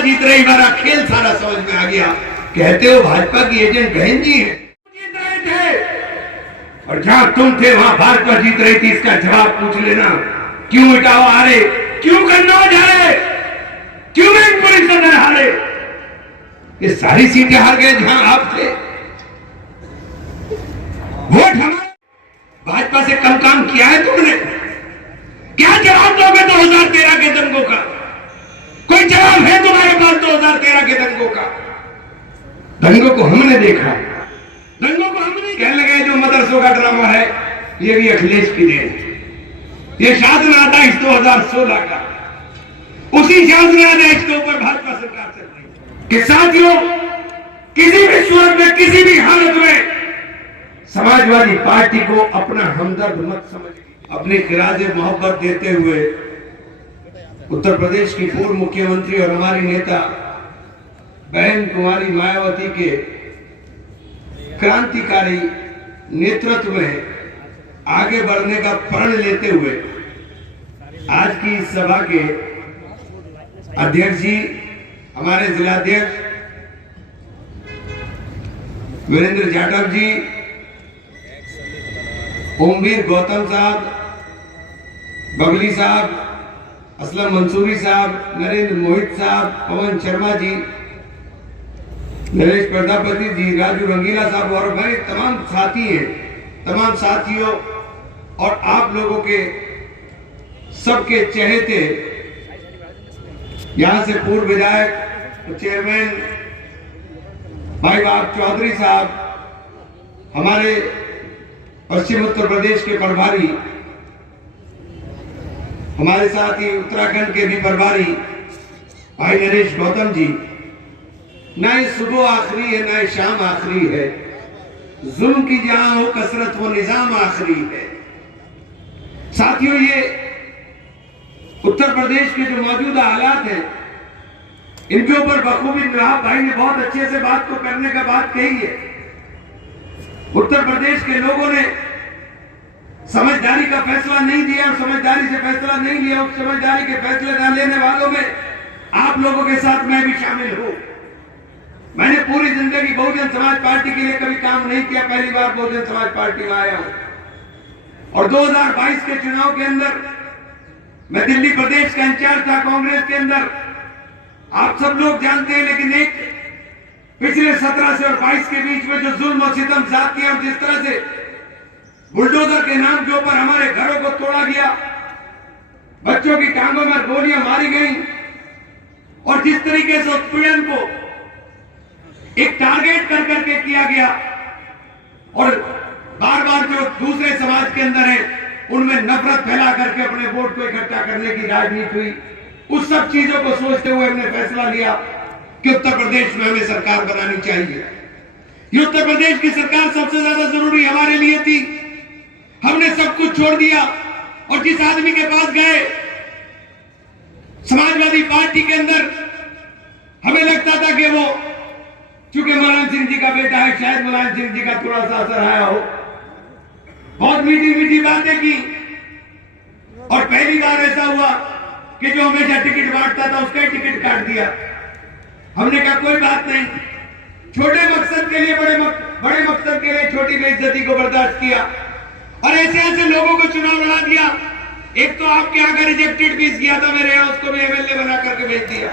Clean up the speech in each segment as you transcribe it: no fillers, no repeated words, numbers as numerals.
जीत रही, हमारा खेल सारा समझ में आ गया। कहते हो भाजपा की एजेंट बहन जी है, जीत रहे थे, और जहां तुम थे वहां भाजपा जीत रही थी। इसका जवाब पूछ लेना। क्यों इटावा हारे, क्यों कन्नौज हारे, क्यों मैनपुरी सदर हारे? ये सारी सीटें हार गए जहां आप थे। वोट हमारे, भाजपा से कम काम किया है तुमने? क्या जवाब दोगे 2013 के दंगों का? कोई जवाब है तुम्हारे पास 2013 के दंगों का? दंगों को हमने देखा, दंगों को हमने कहने लगे जो मदरसों का ड्रामा है ये भी अखिलेश की देन है। ये शासन आदेश 2016 का, उसी शासन आदेश के ऊपर भाजपा सरकार चल रही है। कि साथियों, किसी भी सूरत में, किसी भी हालत में समाजवादी पार्टी को अपना हमदर्द मत समझिए। अपनी खिराज मोहब्बत देते हुए उत्तर प्रदेश की पूर्व मुख्यमंत्री और हमारी नेता बहन कुमारी मायावती के क्रांतिकारी नेतृत्व में आगे बढ़ने का प्रण लेते हुए आज की इस सभा के अध्यक्ष जी, हमारे जिलाध्यक्ष वीरेंद्र जाटव जी, ओमवीर गौतम साहब, बबली साहब, असलम मंसूरी साहब, नरेंद्र मोहित साहब, पवन शर्मा जी, नरेश प्रजापति जी, राजू रंगीला साहब और हमारे तमाम साथी हैं, तमाम साथियों और आप लोगों के सबके चहेते यहां से पूर्व विधायक चेयरमैन भाई बाग चौधरी साहब, हमारे पश्चिम उत्तर प्रदेश के प्रभारी, हमारे साथ ही उत्तराखंड के भी प्रभारी भाई नरेश गौतम जी। ना ये सुबह आखिरी है, ना ये शाम आखिरी है। जुल्म की जहां हो कसरत वो निजाम आखिरी है। साथियों, ये उत्तर प्रदेश के जो मौजूदा हालात हैं इनके ऊपर बखूबी नवाब भाई ने बहुत अच्छे से बात को करने का बात कही है। उत्तर प्रदेश के लोगों ने समझदारी का फैसला नहीं दिया और समझदारी से फैसला नहीं लिया। उस समझदारी के फैसले न लेने वालों में आप लोगों के साथ मैं भी शामिल हूं। मैंने पूरी जिंदगी बहुजन समाज पार्टी के लिए कभी काम नहीं किया, पहली बार बहुजन समाज पार्टी में आया हूं। और 2022 के चुनाव के अंदर मैं दिल्ली प्रदेश का इंचार्ज था कांग्रेस के अंदर, आप सब लोग जानते हैं। लेकिन एक पिछले 17 से और 22 के बीच में जो जुल्म और सितम जाती और जिस तरह से बुलडोजर के नाम के ऊपर हमारे घरों को तोड़ा गया, बच्चों की टांगों में गोलियां मारी गई और जिस तरीके से उत्पीड़न को एक टारगेट कर करके किया गया और बार बार जो दूसरे समाज के अंदर है उनमें नफरत फैला करके अपने वोट को इकट्ठा करने की राजनीति हुई, उस सब चीजों को सोचते हुए हमने फैसला लिया कि उत्तर प्रदेश में हमें सरकार बनानी चाहिए। ये उत्तर प्रदेश की सरकार सबसे ज्यादा जरूरी हमारे लिए थी। हमने सब कुछ छोड़ दिया और जिस आदमी के पास गए समाजवादी पार्टी के अंदर, हमें लगता था कि वो चूंकि मुलायम सिंह जी का बेटा है, शायद मुलायम सिंह जी का थोड़ा सा असर आया हो। बहुत मीठी मीठी बातें की और पहली बार ऐसा हुआ कि जो हमेशा टिकट बांटता था उसका ही टिकट काट दिया। हमने कहा कोई बात नहीं, छोटे मकसद के लिए बड़े मकसद के लिए छोटी बेइज्जती को बर्दाश्त किया और ऐसे ऐसे लोगों को चुनाव लड़ा दिया। एक तो आपके आगे रिजेक्टेड पीस किया था मेरे यहां, उसको भी एमएलए बना करके भेज दिया।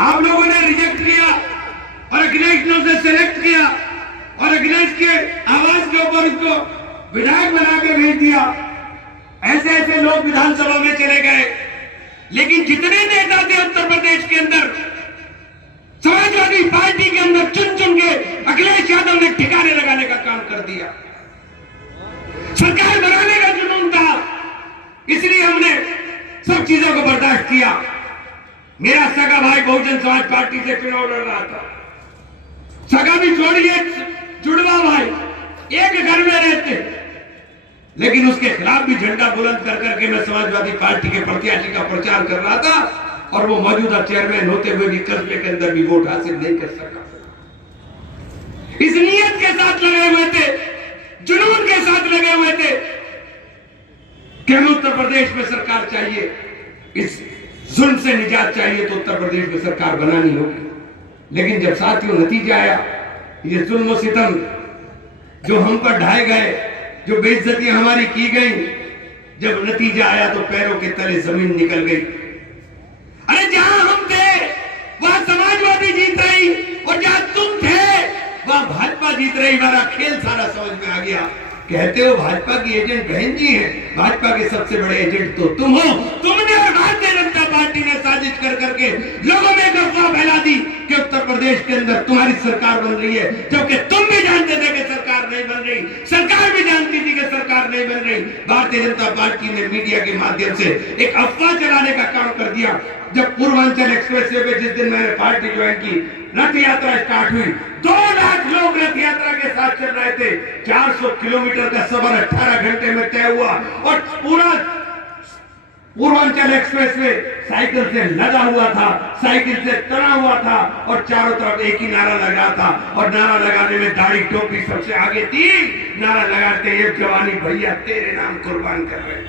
आप लोगों ने रिजेक्ट किया और अखिलेश ने उसे सेलेक्ट किया और अखिलेश के आवाज के ऊपर उसको विधायक बना के भेज दिया। ऐसे ऐसे लोग विधानसभा में चले गए। लेकिन जितने नेता थे उत्तर प्रदेश के अंदर समाजवादी पार्टी के अंदर, चुन चुन के अखिलेश यादव ने ठिकाने लगाने का काम कर दिया। सरकार बनाने का जुनून था, इसलिए हमने सब चीजों को बर्दाश्त किया। मेरा सगा भाई बहुजन समाज पार्टी से चुनाव लड़ रहा था। सगा भी छोड़िए, जुड़वा भाई एक घर में रहते, लेकिन उसके खिलाफ भी झंडा बुलंद कर करके मैं समाजवादी पार्टी के प्रत्याशी का प्रचार कर रहा था और वो मौजूदा चेयरमैन होते हुए भी कस्बे के अंदर भी वोट हासिल नहीं कर सका। इस नियत के साथ लगे हुए थे, जुनून के साथ लगे हुए थे कि हमें उत्तर प्रदेश में सरकार चाहिए। इस जुल्म से निजात चाहिए तो उत्तर प्रदेश में सरकार बनानी होगी। लेकिन जब साथियों नतीजा आया, ये जुल्म सितम जो हम पर ढाए गए, जो बेइज्जतियां हमारी की गई, जब नतीजा आया तो पैरों के तले जमीन निकल गई। अरे जहां हम थे वहां समाजवादी जीत रही और जहां तुम थे वहां भाजपा जीत रही। हमारा खेल सारा समझ में आ गया। कहते हो भाजपा की एजेंट बहन जी है, भाजपा के सबसे बड़े एजेंट तो तुम हो। तुमने और भारतीय जनता पार्टी ने साजिश कर करके लोगों में अफवाह फैला दी कि उत्तर प्रदेश के अंदर तुम्हारी सरकार बन रही है, जबकि तुम भी जानते थे कि सरकार नहीं बन रही, सरकार भी जानती थी कि सरकार नहीं बन रही। भारतीय जनता पार्टी ने मीडिया के माध्यम से एक अफवाह चलाने का काम कर दिया। जब पूर्वांचल एक्सप्रेसवे पे जिस दिन मैंने पार्टी ज्वाइन की, रथ यात्रा स्टार्ट हुई, 2 लाख लोग रथ यात्रा के साथ चल रहे थे। 400 किलोमीटर का सफर 18 घंटे में तय हुआ और पूरा पूर्वांचल एक्सप्रेसवे साइकिल से लगा हुआ था, साइकिल से तना हुआ था और चारों तरफ एक ही नारा लगा था। और नारा लगाने में दाढ़ी टोपी सबसे आगे थी। नारा लगाते एक जवानी भैया तेरे नाम कुर्बान कर रहे।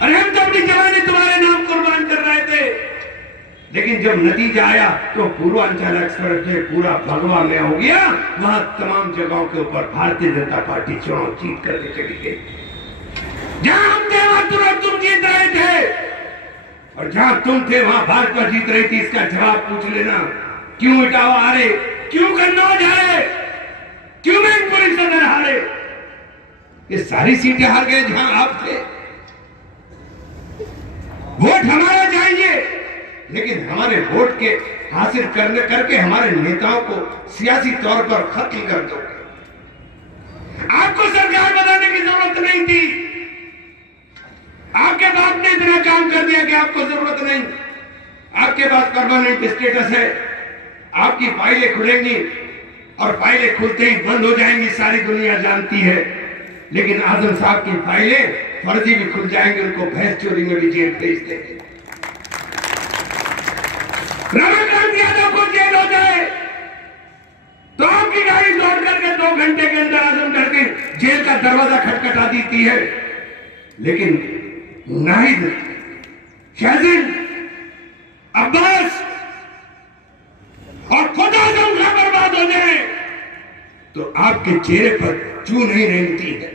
अरे हम तो अपनी जवानी तुम्हारे नाम कुर्बान कर रहे थे। लेकिन जब नतीजा आया तो पूर्वांचल एक्सप्रेस में पूरा भगवा में हो गया। वहां तमाम जगहों के ऊपर भारतीय जनता पार्टी चुनाव जीत करके चली गई। जहां हम थे वहां तुम जीत रहे थे और जहां तुम थे वहां भाजपा जीत रही थी। इसका जवाब पूछ लेना, क्यों इटावा हारे, क्यों कन्नौज हारे, क्यों मैनपुरी सदर हारे। ये सारी सीटें हार गए जहां आप थे। वोट हमारा चाहिए, लेकिन हमारे वोट के हासिल करने करके हमारे नेताओं को सियासी तौर पर खत्म कर दो। आपको सरकार बनाने की जरूरत नहीं थी। आपके बाप ने इतना काम कर दिया कि आपको जरूरत नहीं। आपके पास परमानेंट स्टेटस है, आपकी फाइलें खुलेंगी और फाइलें खुलते ही बंद हो जाएंगी, सारी दुनिया जानती है। लेकिन आजम साहब की फाइलें फर्जी भी खुल जाएंगे, उनको भैंस चोरी में भी जेल भेज देंगे। रमाकांत यादव को जेल हो जाए तो आपकी गाड़ी दौड़ करके 2 घंटे के अंदर आजमगढ़ के जेल का दरवाजा खटखटा देती है। लेकिन नाहिद, शाहजिन, अब्बास और खुद आजम खां बर्बाद हो जाए तो आपके चेहरे पर चूं नहीं रेंगती है।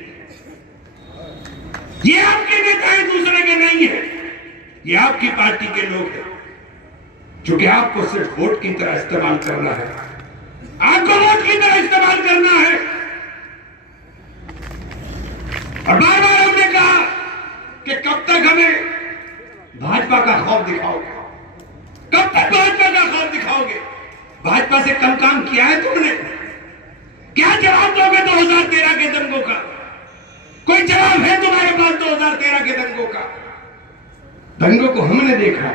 ये आपके नेता एक दूसरे के नहीं है, ये आपकी पार्टी के लोग हैं। क्योंकि आपको सिर्फ वोट की तरह इस्तेमाल करना है, आपको वोट की तरह इस्तेमाल करना है। और बार बार हमने कहा कि कब तक हमें भाजपा का खौफ दिखाओगे, कब तक भाजपा का खौफ दिखाओगे। भाजपा से कम काम किया है तुमने? क्या जवाब दोगे 2013 के दंगों का? कोई जवाब है तुम्हारे पास 2013 के दंगों का? दंगों को हमने देखा,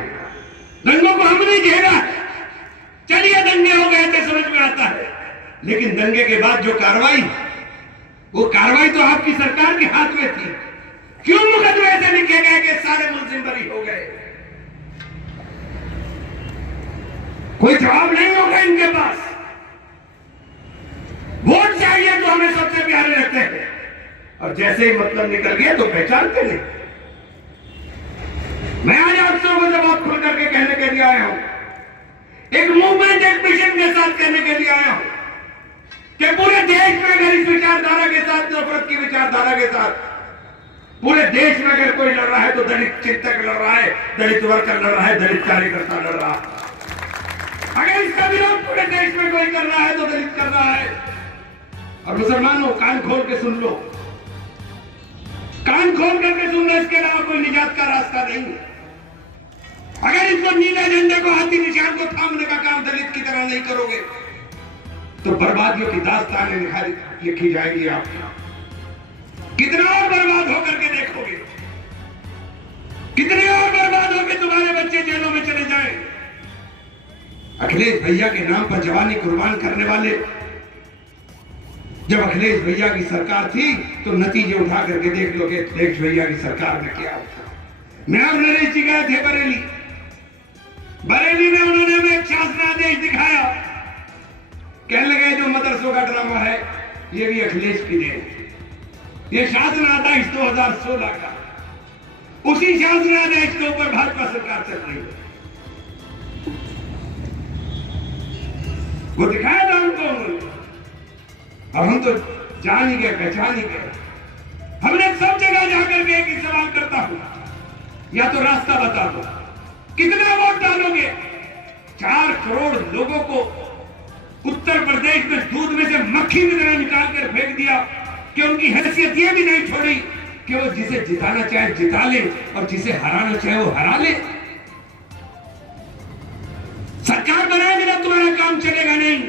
दंगों को हमने झेला। चलिए दंगे हो गए थे, समझ में आता है। लेकिन दंगे के बाद जो कार्रवाई, वो कार्रवाई तो आपकी सरकार के हाथ में थी। क्यों मुकदमे ऐसे लिखे गए कि सारे मुलजिम बरी हो गए? कोई जवाब नहीं होगा इनके पास। वोट चाहिए तो हमें सबसे प्यारे रखते हैं और जैसे ही मतलब निकल गया तो पहचानते नहीं। मैं आज आप लोगों से बात खुल करके कहने के लिए आया हूं, एक मूवमेंट, एक मिशन के साथ कहने के लिए आया हूं कि पूरे देश में अगर इस विचारधारा के साथ, नफरत की विचारधारा के साथ पूरे देश में अगर कोई लड़ रहा है तो दलित चिंतक लड़ रहा है, दलित वर्कर लड़ रहा है, दलित कार्यकर्ता लड़ रहा है। अगर इसका विरोध पूरे देश में कोई कर रहा है तो दलित कर रहा है। और मुसलमानों, कान खोल के सुन लो, कान खोल करके सुन लो, इसके अलावा कोई निजात का रास्ता नहीं है। अगर इसको नीले झंडे को, हाथी निशान को थामने का काम दलित की तरह नहीं करोगे तो बर्बादियों की दास्तानें लिखी जाएगी। आप कितना और बर्बाद होकर के देखोगे, कितने और बर्बाद होकर तुम्हारे बच्चे जेलों में चले जाएं। अखिलेश भैया के नाम पर जवानी कुर्बान करने वाले, जब अखिलेश भैया की सरकार थी तो नतीजे उठा करके देख लो कि अखिलेश भैया की सरकार में क्या होता। मैं और नरेश जी गए थे बरेली, बरेली में उन्होंने हमें एक शासनादेश दिखाया, कहने लगे जो मदरसों का ड्रामा है ये भी अखिलेश की देन। ये शासनादेश 2016 का, उसी शासनादेश के ऊपर भाजपा सरकार चल रही है। वो दिखाया था हमको उन्होंने। अब हम तो जान ही गए, पहचान ही गए। हमने सब जगह जाकर के एक ही सवाल करता हूं, या तो रास्ता बता दो, कितना वोट डालोगे? 4 करोड़ लोगों को उत्तर प्रदेश में दूध में से मक्खी की तरह निकाल कर फेंक दिया कि उनकी हैसियत ये भी नहीं छोड़ी कि वो जिसे जिताना चाहे जिता ले और जिसे हराना चाहे वो हरा ले। सरकार बनाएगी ना, तुम्हारा काम चलेगा नहीं।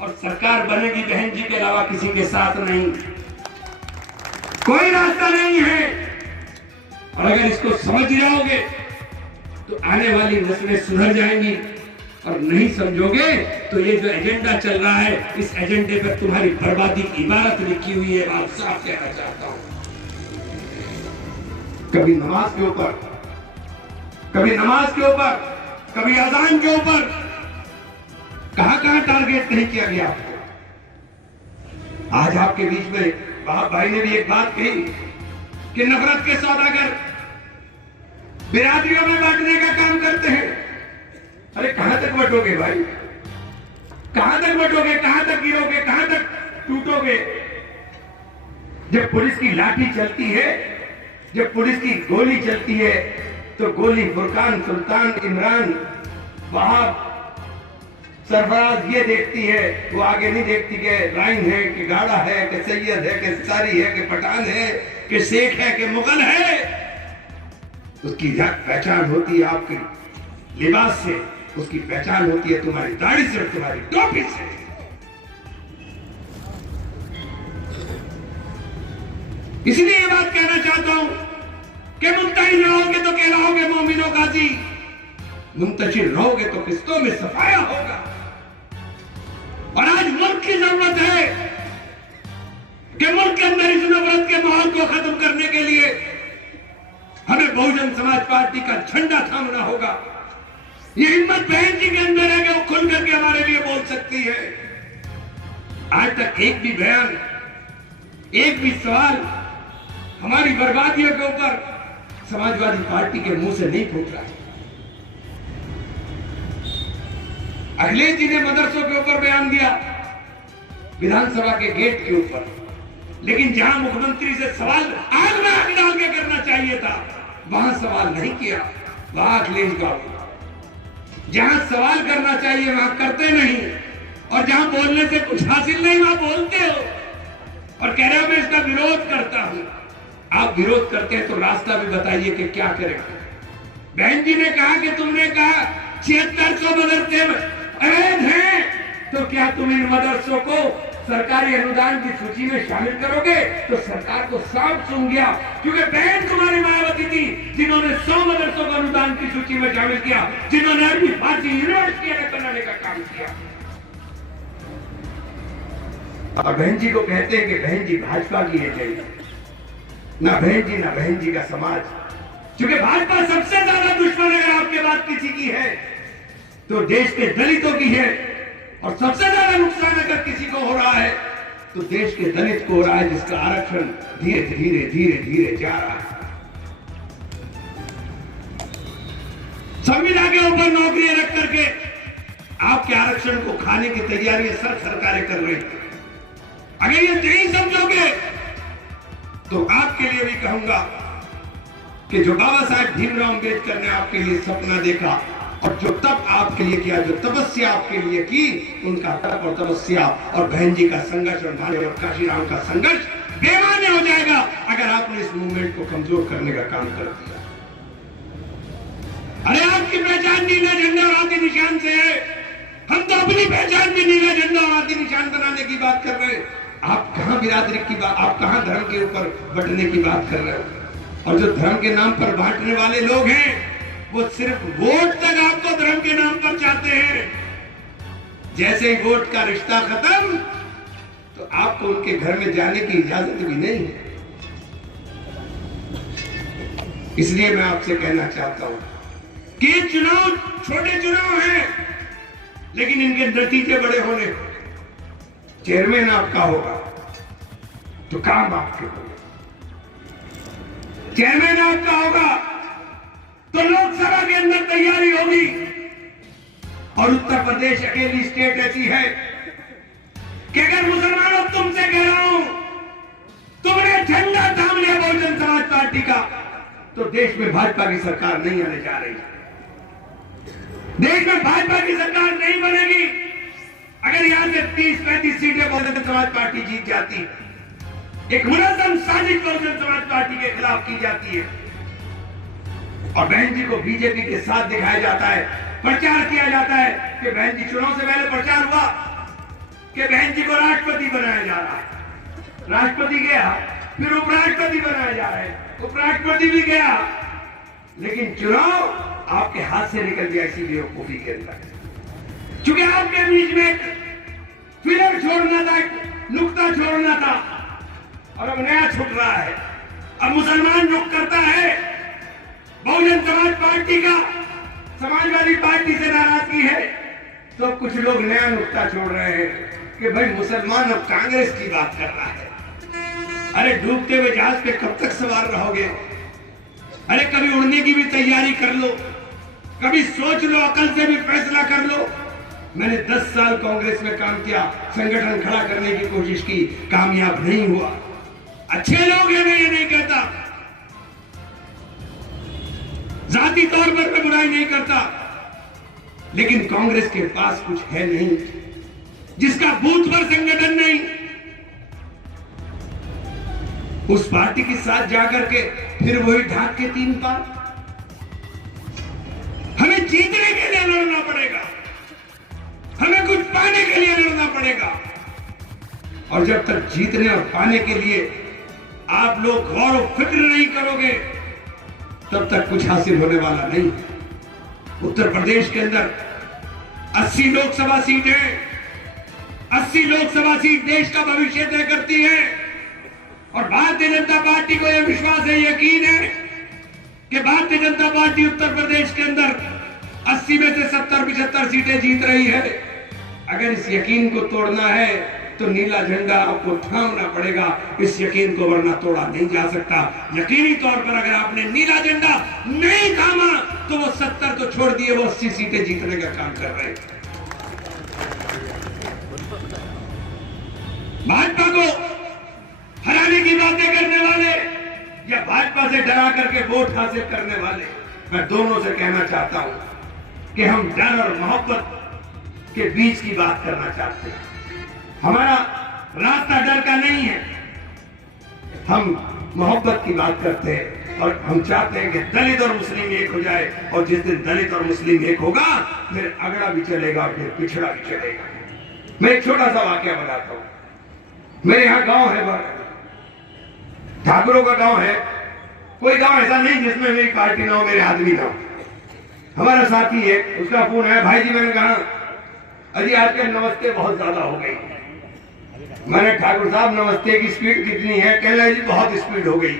और सरकार बनेगी बहन जी के अलावा किसी के साथ नहीं, कोई रास्ता नहीं है। और अगर इसको समझ जाओगे तो आने वाली नस्लें सुधर जाएंगी, और नहीं समझोगे तो ये जो एजेंडा चल रहा है, इस एजेंडे पर तुम्हारी बर्बादी की इबारत लिखी हुई है। आप साफ कहना चाहता हूं, कभी नमाज के ऊपर, कभी नमाज के ऊपर, कभी अजान के ऊपर, कहां टारगेट नहीं किया गया आपको। आज आपके बीच में बाप भाई ने भी एक बात कही कि नफरत के सौदागर बिरादरियों में बांटने का काम करते हैं। अरे कहां तक बटोगे भाई, कहां तक बटोगे, कहां तक गिरोगे, कहां तक टूटोगे? जब पुलिस की लाठी चलती है, जब पुलिस की गोली चलती है, तो गोली फुरकान, सुल्तान, इमरान, वहाब, सरफराज ये देखती है, वो आगे नहीं देखती कि राइन है कि गाड़ा है कि सैयद है कि सारी है कि पठान है कि शेख है कि मुगल है। उसकी पहचान होती है आपके लिबास से, उसकी पहचान होती है तुम्हारी दाढ़ी से और तुम्हारी टोपी से। इसलिए ये बात कहना चाहता हूं कि मुंतशिर रहोगे तो कहलाओगे मोमिनो गाजी, मुंतशिर रहोगे तो किस्तों में सफाया होगा। और आज मुल्क की जरूरत है कि मुल्क के अंदर इस नफरत के माहौल को खत्म करने के लिए हमें बहुजन समाज पार्टी का झंडा थामना होगा। ये हिम्मत बहन जी के अंदर है कि वो खुल करके हमारे लिए बोल सकती है। आज तक एक भी बयान, एक भी सवाल हमारी बर्बादियों के ऊपर समाजवादी पार्टी के मुंह से नहीं फूट रहा है। अखिलेश जी ने मदरसों के ऊपर बयान दिया, विधानसभा के गेट के ऊपर, लेकिन जहां मुख्यमंत्री से सवाल आग में आग डाल के करना चाहिए था, वहां सवाल नहीं किया, वहां अखिलेश बाबू। जहां सवाल करना चाहिए वहां करते नहीं, और जहां बोलने से कुछ हासिल नहीं वहां बोलते हो और कह रहे हो मैं इसका विरोध करता हूं। आप विरोध करते हैं तो रास्ता भी बताइए कि क्या करें। बहन जी ने कहा कि तुमने कहा 7600 मदरसे अवैध हैं, तो क्या तुम इन मदरसों को सरकारी अनुदान की सूची में शामिल करोगे? तो सरकार को सांप सूंघ गया, क्योंकि बहन तुम्हारी मायावती थी जिन्होंने 100 मदरसों को अनुदान की सूची में शामिल किया, जिन्होंने अरबी फारसी यूनिवर्सिटी बनाने का काम किया। और बहन जी को कहते हैं कि बहन जी भाजपा की एजेंट, ना बहन जी, ना बहन जी का समाज। क्योंकि भाजपा सबसे ज्यादा दुश्मन अगर आपके बात किसी की है तो देश के दलितों की है, और सबसे ज्यादा नुकसान अगर किसी को हो रहा है तो देश के दलित को हो रहा है, जिसका आरक्षण धीरे धीरे धीरे धीरे जा रहा है। संविधान के ऊपर नौकरियां रख करके आपके आरक्षण को खाने की तैयारी सरकारें कर रही है। अगर ये नहीं समझोगे तो आपके लिए भी कहूंगा कि जो बाबा साहेब भीमराव अंबेडकर ने आपके लिए सपना देखा और जो तप आपके लिए किया, जो तपस्या आपके लिए की, उनका तप और तपस्या और बहन जी का संघर्ष और भाई और काशीराम का संघर्ष बेमाने हो जाएगा अगर आपने इस मूवमेंट को कमजोर करने का काम कर दिया। अरे आपकी पहचान नीला झंडा और हाथी निशान से है, हम तो अपनी पहचान भी नीला झंडा और हाथी निशान बनाने की बात कर रहे हैं। आप कहां बिरादरी की बात, आप कहां धर्म के ऊपर बंटने की बात कर रहे हो? और जो धर्म के नाम पर बांटने वाले लोग हैं वो सिर्फ वोट तक आपको धर्म के नाम पर चाहते हैं। जैसे ही वोट का रिश्ता खत्म तो आपको उनके घर में जाने की इजाजत भी नहीं है। इसलिए मैं आपसे कहना चाहता हूं कि चुनाव छोटे चुनाव हैं, लेकिन इनके नतीजे बड़े होने। चेयरमैन आपका होगा तो काम आपके होगा, चेयरमैन आपका होगा तो लोकसभा के अंदर तैयारी होगी, और उत्तर प्रदेश अकेली स्टेट ऐसी है कि अगर मुसलमानों तुमसे कह रहा हूं, तुमने झंडा थाम लिया बहुजन समाज पार्टी का, तो देश में भाजपा की सरकार नहीं आने जा रही। देश में भाजपा की सरकार नहीं बनेगी अगर यहां से 30-35 सीटें बहुजन समाज पार्टी जीत जाती। एक मुनज़्ज़म साजिश बहुजन समाज पार्टी के खिलाफ की जाती है और बहन जी को बीजेपी के साथ दिखाया जाता है, प्रचार किया जाता है कि बहन जी, चुनाव से पहले प्रचार हुआ कि बहन जी को राष्ट्रपति बनाया जा रहा है। राष्ट्रपति गया, फिर उपराष्ट्रपति बनाया जा रहा है, उपराष्ट्रपति भी गया, लेकिन चुनाव आपके हाथ से निकल गया इसी बेवकूफी के अंदर। चूंकि आपके बीच में फिलर छोड़ना था, नुक्ता छोड़ना था, और अब नया छूट रहा है। अब मुसलमान रुख करता है बहुजन समाज पार्टी का, समाजवादी पार्टी से नाराजगी है, तो कुछ लोग नया नुक्ता छोड़ रहे हैं कि भाई मुसलमान अब कांग्रेस की बात कर रहा है। अरे डूबते हुए जहाज पे कब तक सवार रहोगे? अरे कभी उड़ने की भी तैयारी कर लो, कभी सोच लो, अकल से भी फैसला कर लो। मैंने 10 साल कांग्रेस में काम किया, संगठन खड़ा करने की कोशिश की, कामयाब नहीं हुआ। अच्छे लोग हैं, मैं ये नहीं कहता, जाती तौर पर मैं बुराई नहीं करता, लेकिन कांग्रेस के पास कुछ है नहीं जिसका बूथ पर संगठन नहीं। उस पार्टी के साथ जाकर के फिर वही ढाक के 3 पार। हमें जीतने के लिए लड़ना पड़ेगा, हमें कुछ पाने के लिए लड़ना पड़ेगा, और जब तक जीतने और पाने के लिए आप लोग गौर और फिक्र नहीं करोगे, तब तक कुछ हासिल होने वाला नहीं। उत्तर प्रदेश के अंदर 80 लोकसभा सीटें, 80 लोकसभा सीट देश का भविष्य तय करती है, और भारतीय जनता पार्टी को यह विश्वास है, यकीन है कि भारतीय जनता पार्टी उत्तर प्रदेश के अंदर 80 में से 70-75 सीटें जीत रही है। अगर इस यकीन को तोड़ना है तो नीला झंडा आपको थामना पड़ेगा इस यकीन को, वरना तोड़ा नहीं जा सकता। यकीनी तौर पर अगर आपने नीला झंडा नहीं थामा तो वो 70 तो छोड़ दिए, वो 80 सीटें जीतने का काम कर रहे हैं। भाजपा को हराने की बातें करने वाले या भाजपा से डरा करके वोट हासिल करने वाले, मैं दोनों से कहना चाहता हूं कि हम डर और मोहब्बत के बीच की बात करना चाहते हैं। हमारा रास्ता डर का नहीं है, हम मोहब्बत की बात करते हैं, और हम चाहते हैं कि दलित और मुस्लिम एक हो जाए, और जिस दिन दलित और मुस्लिम एक होगा फिर अगड़ा भी चलेगा, फिर पिछड़ा भी चलेगा। मैं एक छोटा सा वाकया बताता हूं। मेरे यहाँ गांव है, ठाकुरों का गांव है। कोई गांव ऐसा नहीं जिसमें मेरी पार्टी ना हो, मेरे आदमी ना हो। हमारा साथी है, उसका फोन है, भाई जी मैंने कहा अजी आजकल नमस्ते बहुत ज्यादा हो गई। मैंने ठाकुर साहब नमस्ते की स्पीड कितनी है? कह रहे जी बहुत स्पीड हो गई।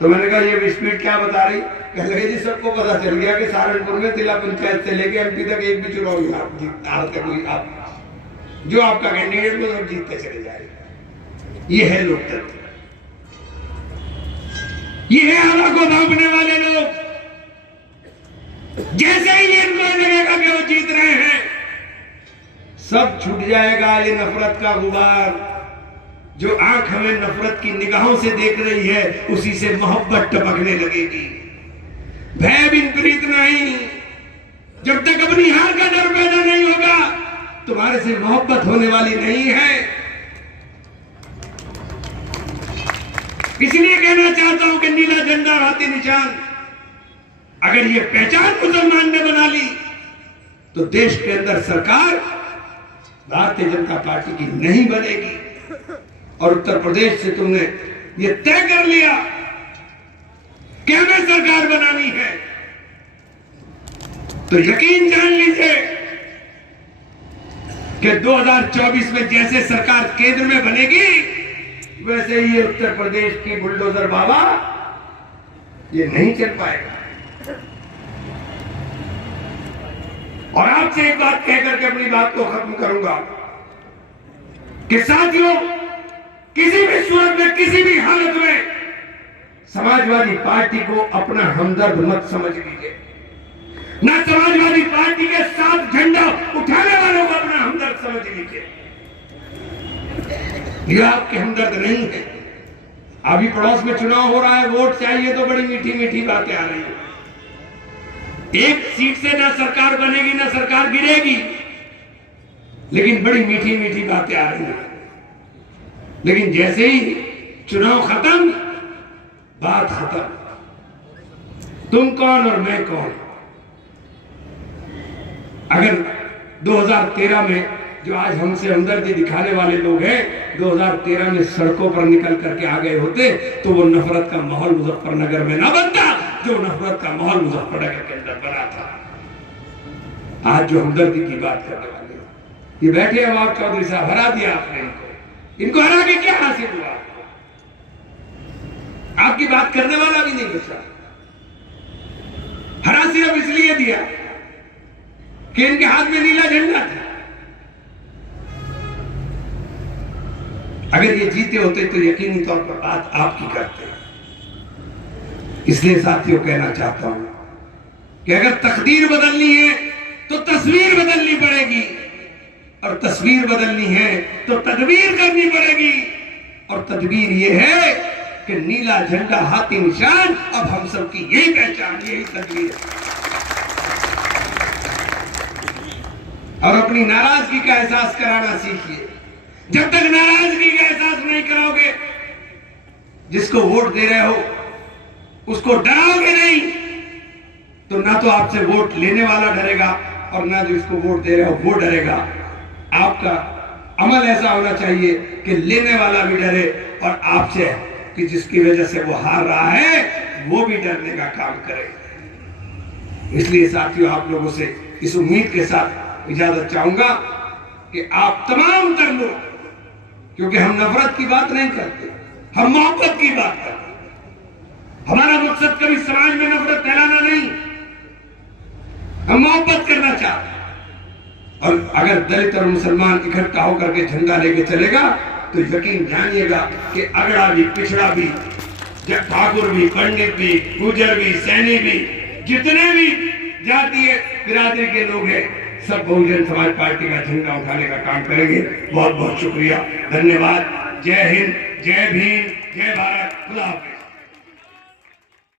तो मैंने कहा ये स्पीड क्या बता रही? कह रहे जी सबको पता चल गया कि सहारनपुर में जिला पंचायत से लेके एमपी तक एक भी चुनाव आप जो आपका कैंडिडेट वो सब जीतते चले जाएगा। ये है लोकतंत्र, ये है हवा को भांपने वाले लोग। जैसे ही इनको लगेगा कि वो जीत रहे हैं, सब छूट जाएगा। ये नफरत का गुबार, जो आंख हमें नफरत की निगाहों से देख रही है, उसी से मोहब्बत टपकने लगेगी। भय बिन प्रीत नहीं। जब तक अपनी हार का डर पैदा नहीं होगा, तुम्हारे से मोहब्बत होने वाली नहीं है। इसलिए कहना चाहता हूं कि नीला झंडा और हाथी निशान अगर ये पहचान मुसलमान ने बना ली, तो देश के अंदर सरकार भारतीय जनता पार्टी की नहीं बनेगी। और उत्तर प्रदेश से तुमने ये तय कर लिया कि हमें सरकार बनानी है, तो यकीन जान लीजिए कि 2024 में जैसे सरकार केंद्र में बनेगी, वैसे ही उत्तर प्रदेश की बुलडोजर बाबा ये नहीं चल पाएगा। और आपसे एक बात कहकर के अपनी बात को खत्म करूंगा कि साथियों, किसी भी सूरत में, किसी भी हालत में समाजवादी पार्टी को अपना हमदर्द मत समझ लीजिए। ना समाजवादी पार्टी के साथ झंडा उठाने वालों को अपना हमदर्द समझ लीजिए। ये आपके हमदर्द नहीं है। अभी पड़ोस में चुनाव हो रहा है, वोट चाहिए तो बड़ी मीठी मीठी बातें आ रही है। एक सीट से ना सरकार बनेगी ना सरकार गिरेगी, लेकिन बड़ी मीठी मीठी बातें आ रही है। लेकिन जैसे ही चुनाव खत्म, बात खत्म। तुम कौन और मैं कौन। अगर 2013 में जो आज हमसे हमदर्दी दिखाने वाले लोग हैं, 2013 में सड़कों पर निकल करके आ गए होते तो वो नफरत का माहौल मुजफ्फरनगर में ना बनता जो नफरत का माहौल मुजफ्फरनगर के अंदर बना था। आज जो हमदर्दी की बात करने वाले ये बैठे अवाब चौधरी साहब, हरा दिया आपने इनको हरा के क्या हासिल हुआ? आपकी बात करने वाला भी नहीं बचा। हरा सिर्फ इसलिए दिया कि इनके हाथ में नीला झंडा था। अगर ये जीते होते तो यकीनी तौर पर बात आपकी करते। इसलिए साथियों कहना चाहता हूं कि अगर तकदीर बदलनी है तो तस्वीर बदलनी पड़ेगी, और तस्वीर बदलनी है तो तदबीर करनी पड़ेगी। और तदबीर यह है कि नीला झंडा हाथी निशान अब हम सब की यही पहचान, यही तदबीर है। और अपनी नाराजगी का एहसास कराना सीखिए। जब तक नाराजगी का एहसास नहीं कराओगे, जिसको वोट दे रहे हो उसको डराओगे नहीं, तो ना तो आपसे वोट लेने वाला डरेगा और ना जो इसको वोट दे रहे हो वो डरेगा। आपका अमल ऐसा होना चाहिए कि लेने वाला भी डरे और आपसे कि जिसकी वजह से वो हार रहा है वो भी डरने का काम करे। इसलिए साथियों आप लोगों से इस उम्मीद के साथ इजाजत चाहूंगा कि आप तमाम तर लोग, क्योंकि हम नफरत की बात नहीं करते, हम मोहब्बत की बात करते। हमारा मकसद कभी समाज में नफरत फैलाना नहीं, हम मोहब्बत करना चाहते हैं। और अगर दलित और मुसलमान इकट्ठा होकर के झंडा लेके चलेगा तो यकीन जानिएगा कि अगड़ा भी, पिछड़ा भी, ठाकुर भी, पंडित भी, गुजर भी, सैनी भी, जितने भी जातीय बिरादरी के लोग हैं, सब बहुजन समाज पार्टी का झंडा उठाने का काम करेंगे। बहुत बहुत शुक्रिया, धन्यवाद। जय हिंद, जय भीम, जय भारत, खुदा हाफिज।